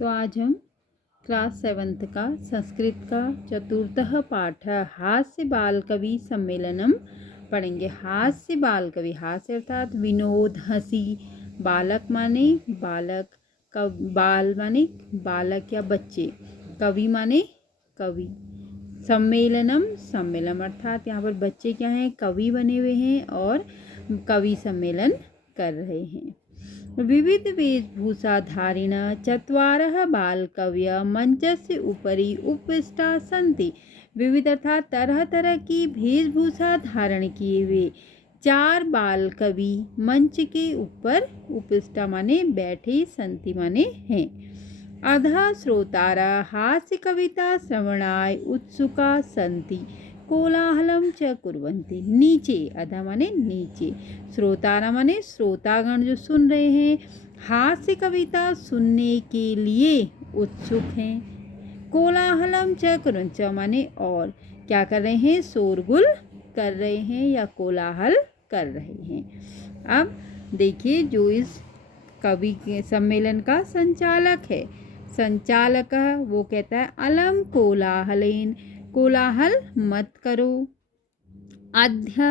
तो आज हम क्लास 7th का संस्कृत का चतुर्थ पाठ हास्य बाल कवि सम्मेलनम पढ़ेंगे। हास्य बाल कवि, हास्य अर्थात विनोद, हंसी। बालक माने बालक, बाल माने बालक या बच्चे, कवि माने कवि। सम्मेलनम, सम्मेलन अर्थात यहाँ पर बच्चे क्या हैं, कवि बने हुए हैं और कवि सम्मेलन कर रहे हैं। विविध वेशभूषाधारिण चत्वारः बालकवयः मंचस्य उपरि उपविष्टाः सन्ति। विविध अर्थात तरह तरह की वेशभूषा धारण किए हुए 4 बाल कवि मंच के ऊपर उपविष्टा माने बैठे, संति माने हैं। अधः श्रोतारा हास्य कविता श्रवणाय उत्सुका सन्ति कोलाहलम च कुर्वन्ति। नीचे, अधः माने नीचे, श्रोतारा माने श्रोतागण जो सुन रहे हैं, हास्य कविता सुनने के लिए उत्सुक हैं। कोलाहलम च कुर्वन्ति माने और क्या कर रहे हैं, शोरगुल कर रहे हैं या कोलाहल कर रहे हैं। अब देखिए जो इस कवि के सम्मेलन का संचालक है, संचालक वो कहता है अलम कोलाहलेन, कोलाहल मत करो। अद्य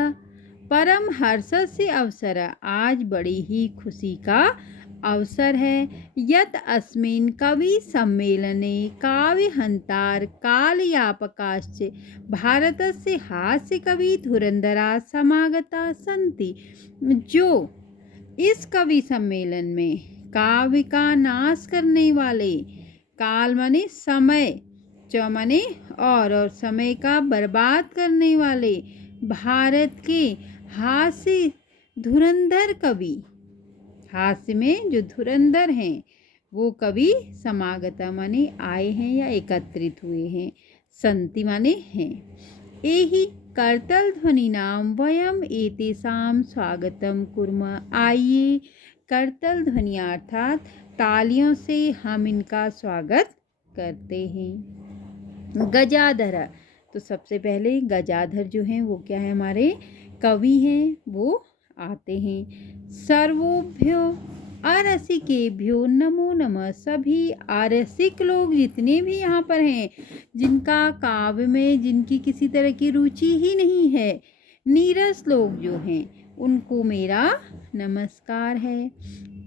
परम हर्ष से अवसर, आज बड़ी ही खुशी का अवसर है। यत अस्मिन् कवि सम्मेलने काव्यहंतार कालयापकाश्च भारतस्य हास्य कवि धुरंधरा समागता सन्ति। जो इस कवि सम्मेलन में काव्य का नाश करने वाले, काल माने समय, च माने और समय का बर्बाद करने वाले भारत के हास्य धुरंधर कवि, हास्य में जो धुरंधर हैं वो कवि समागता माने आए हैं या एकत्रित हुए हैं, संति माने हैं। एहि करतल ध्वनि नाम वयम एतेषां स्वागतम कुर्मः। आइए करतल ध्वनि अर्थात तालियों से हम इनका स्वागत करते हैं। गजाधर, तो सबसे पहले गजाधर जो हैं वो क्या है, हमारे कवि हैं, वो आते हैं। सर्वोभ्यो अरसिकेभ्यो नमो नमः। सभी अरसिक लोग जितने भी यहाँ पर हैं, जिनका काव्य में जिनकी किसी तरह की रुचि ही नहीं है, नीरस लोग जो हैं, उनको मेरा नमस्कार है।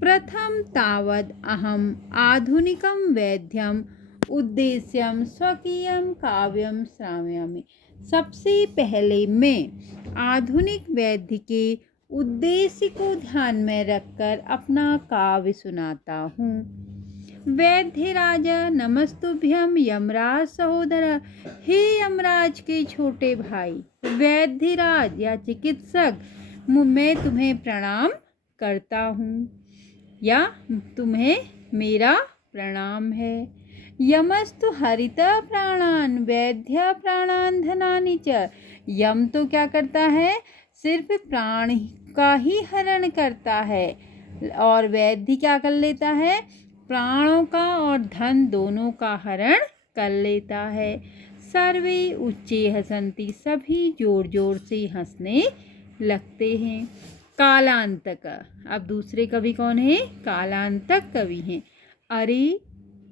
प्रथम तावद अहम आधुनिकम वैद्यम उद्देश्यम स्वकीयम काव्यम श्रावयामि। सबसे पहले मैं आधुनिक वैद्य के उद्देश्य को ध्यान में रखकर अपना काव्य सुनाता हूँ। वैद्य राजा नमस्तुभ्यम यमराज सहोदर। हे यमराज के छोटे भाई, वैद्य राज या चिकित्सक, मैं तुम्हें प्रणाम करता हूँ या तुम्हें मेरा प्रणाम है। यमस्तु हरित प्राणान वैद्य प्राणान धनानि च। यम तो क्या करता है, सिर्फ प्राण का ही हरण करता है और वैद्य क्या कर लेता है, प्राणों का और धन दोनों का हरण कर लेता है। सर्वे उच्चे हसंती, सभी जोर जोर से हंसने लगते हैं। कालांतक, अब दूसरे कवि कौन है, कालांतक कवि हैं। अरे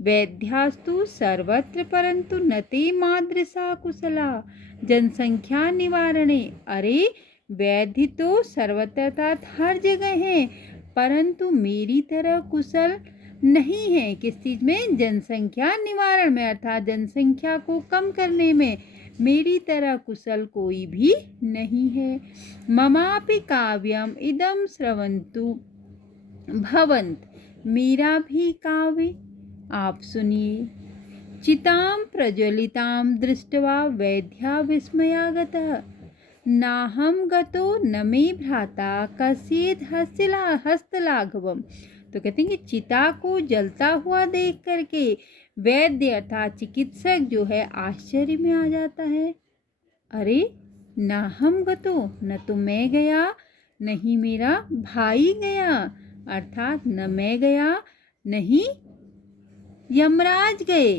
वैद्यास्तु सर्वत्र परंतु न ते मादृशा कुशला जनसंख्या निवारणे। अरे वैद्य तो सर्वत्र अर्थात हर जगह हैं, परंतु मेरी तरह कुशल नहीं है। किस चीज़ में, जनसंख्या निवारण में, अर्थात जनसंख्या को कम करने में मेरी तरह कुशल कोई भी नहीं है। ममापि काव्यम इदम श्रवन्तु भवन्त, मेरा भी काव्य आप सुनिए। चितां प्रज्वलितां दृष्ट्वा वैद्या विस्मयागतः। नाहं गतो न मे भ्राता कस्येद हस्तलाघवम। तो कहते हैं कि चिता को जलता हुआ देख करके वैद्य अर्थात चिकित्सक जो है आश्चर्य में आ जाता है। अरे नाहं गतो, न तो मैं गया, नहीं मेरा भाई गया, अर्थात न मैं गया नहीं यमराज गए।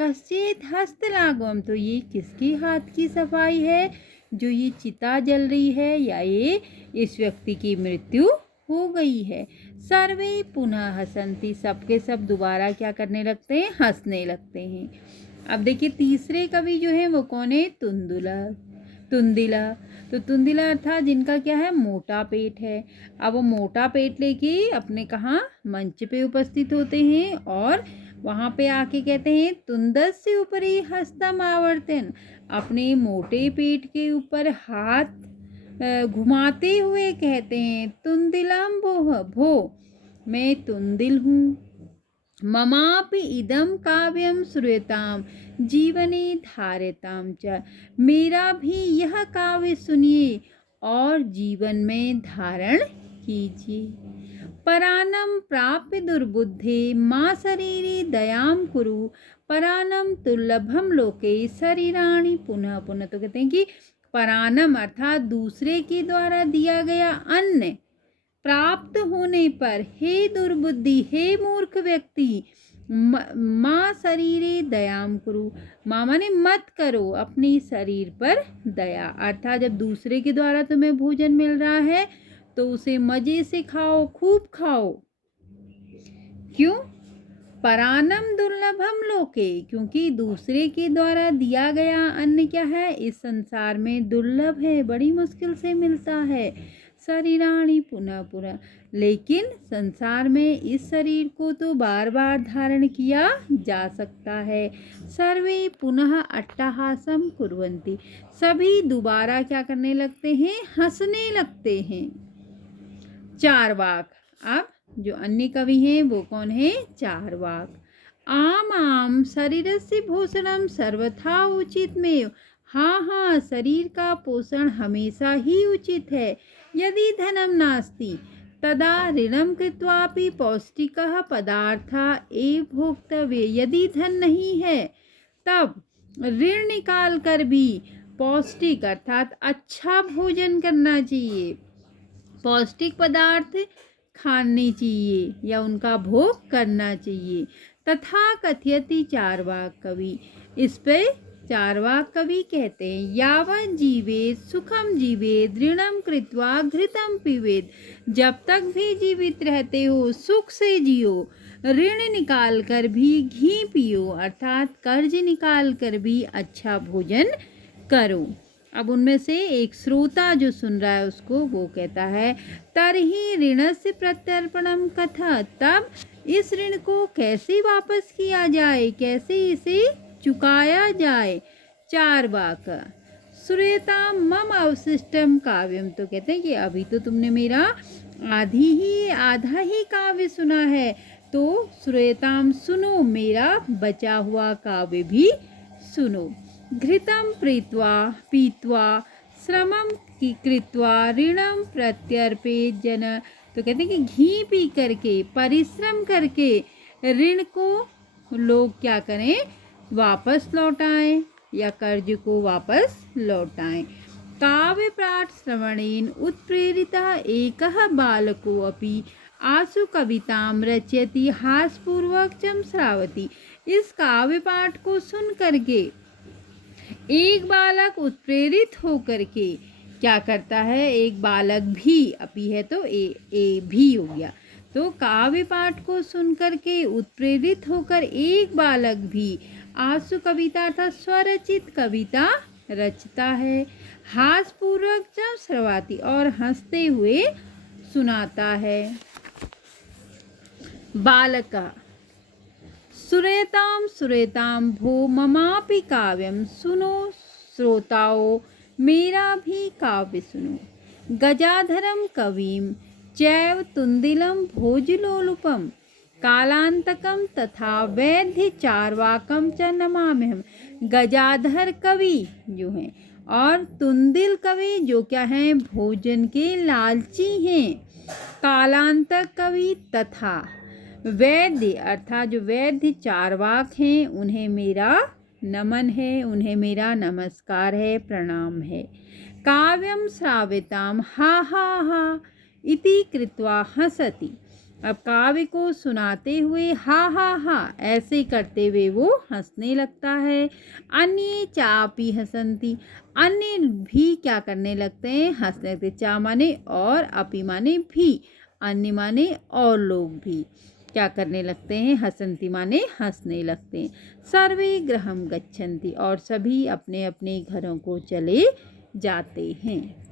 कश्चित हस्तलाघवम, तो ये किसके हाथ की सफाई है जो ये चिता जल रही है या ये इस व्यक्ति की मृत्यु हो गई है। सर्वे पुनः हसन्ति, सबके सब दोबारा क्या करने लगते हैं, हंसने लगते हैं। अब देखिए तीसरे कवि जो है वो कौन है, तुंदिला। तो तुंदिला अर्थात जिनका क्या है, मोटा पेट है। अब वो मोटा पेट लेके अपने कहाँ, मंच पे उपस्थित होते हैं और वहाँ पे आके कहते हैं तुंदस्य ऊपरी हस्तम आवर्तन, अपने मोटे पेट के ऊपर हाथ घुमाते हुए कहते हैं तुंदिलम भो, मैं तुंदिल हूँ। ममापि इदम काव्यम श्रूयताम जीवने धार्यताम च, मेरा भी यह काव्य सुनिए और जीवन में धारण कीजिए। परानम प्राप्य दुर्बुद्धे माँ शरीरे दयाम कुरु, परानम दुर्लभम लोके शरीराणि पुनः पुनः। तो कहते हैं कि परानम अर्थात दूसरे के द्वारा दिया गया अन्न प्राप्त होने पर, हे दुर्बुद्धि, हे मूर्ख व्यक्ति, माँ शरीरे दयाम कुरु, माँ माने मत करो अपने शरीर पर दया। अर्थात जब दूसरे के द्वारा तुम्हें भोजन मिल रहा है तो उसे मजे से खाओ, खूब खाओ। क्यों, परानम दुर्लभम लोके, क्योंकि दूसरे के द्वारा दिया गया अन्न क्या है, इस संसार में दुर्लभ है, बड़ी मुश्किल से मिलता है। शरीराणि पुनः पुनः, लेकिन संसार में इस शरीर को तो बार बार धारण किया जा सकता है। सर्वे पुनः अट्टहासम कुर्वन्ति, सभी दोबारा क्या करने लगते हैं, हंसने लगते हैं। चारवाक, अब जो अन्य कवि हैं वो कौन है, चारवाक। आम आम शरीरस्य भूषणम सर्वथा उचित में, हाँ हाँ, शरीर का पोषण हमेशा ही उचित है। यदि धनम नास्ति तदा ऋणम कृत्वापि पौष्टिकः पदार्थः एव भोक्तव्य, यदि धन नहीं है तब ऋण निकाल कर भी पौष्टिक अर्थात अच्छा भोजन करना चाहिए, पौष्टिक पदार्थ खाने चाहिए या उनका भोग करना चाहिए। तथा कथयति चारवाक कवि, इस पे चारवाक कवि कहते हैं, यावत जीवेत सुखम जीवेत ऋणम कृत्वा घृतम पीवेत, जब तक भी जीवित रहते हो सुख से जियो, ऋण निकाल कर भी घी पियो, अर्थात कर्ज निकाल कर भी अच्छा भोजन करो। अब उनमें से एक श्रोता जो सुन रहा है उसको वो कहता है, तरहि ऋणस्य प्रत्यर्पणम कथा, तब इस ऋण को कैसे वापस किया जाए, कैसे इसे चुकाया जाए। चारवाक, श्रूयताम मम अवशिष्टम काव्यम, तो कहते हैं कि अभी तो तुमने मेरा आधा ही काव्य सुना है, तो श्रूयताम सुनो, मेरा बचा हुआ काव्य भी सुनो। घृतम प्रीत्वा पीत्वा श्रमम कृत्वा ऋणम प्रत्यर्पेत जन, तो कहते हैं कि घी पी करके परिश्रम करके ऋण को लोग क्या करें, वापस लौटाएं या कर्ज को वापस लौटाएं। काव्य पाठ श्रवणेन उत्प्रेरितः एकः बालको अपि आसु कविताम रचयति हासपूर्वक च श्रावति, इस काव्य पाठ को सुन करके एक बालक उत्प्रेरित होकर के क्या करता है, एक बालक भी, अपी है तो ए भी हो गया, तो काव्य पाठ को सुन करके उत्प्रेरित होकर एक बालक भी आसु कविता अर्थात स्वरचित कविता रचता है, हासपूर्वक च श्रवाति, और हंसते हुए सुनाता है। बालका, सुरेताम सुरेताम भो ममापि काव्यम, सुनो श्रोताओ मेरा भी काव्य सुनो। गजाधरम कविम चैव तुंदिलम भोजलोलुपम, कालांतकम तथा वैद्य चारवाकम च नमाम्यहम्, गजाधर कवि जो हैं और तुंदिल कवि जो क्या हैं, भोजन के लालची हैं, कालांतक कवि तथा वैद्य अर्थात जो वैद्य चारवाक हैं उन्हें मेरा नमन है, उन्हें मेरा नमस्कार है, प्रणाम है। काव्यम श्राविताम हा हा हा इति कृत्वा हंसति, अब काव्य को सुनाते हुए हा हा हा ऐसे करते हुए वो हंसने लगता है। अन्य चापी हसंती, अन्य भी क्या करने लगते हैं, हंसने लगते। चा माने और, अपी माने भी, अन्य माने और लोग भी क्या करने लगते हैं, हसन्ति माने हंसने लगते हैं। सर्वे गृहं गच्छन्ति और सभी अपने अपने घरों को चले जाते हैं।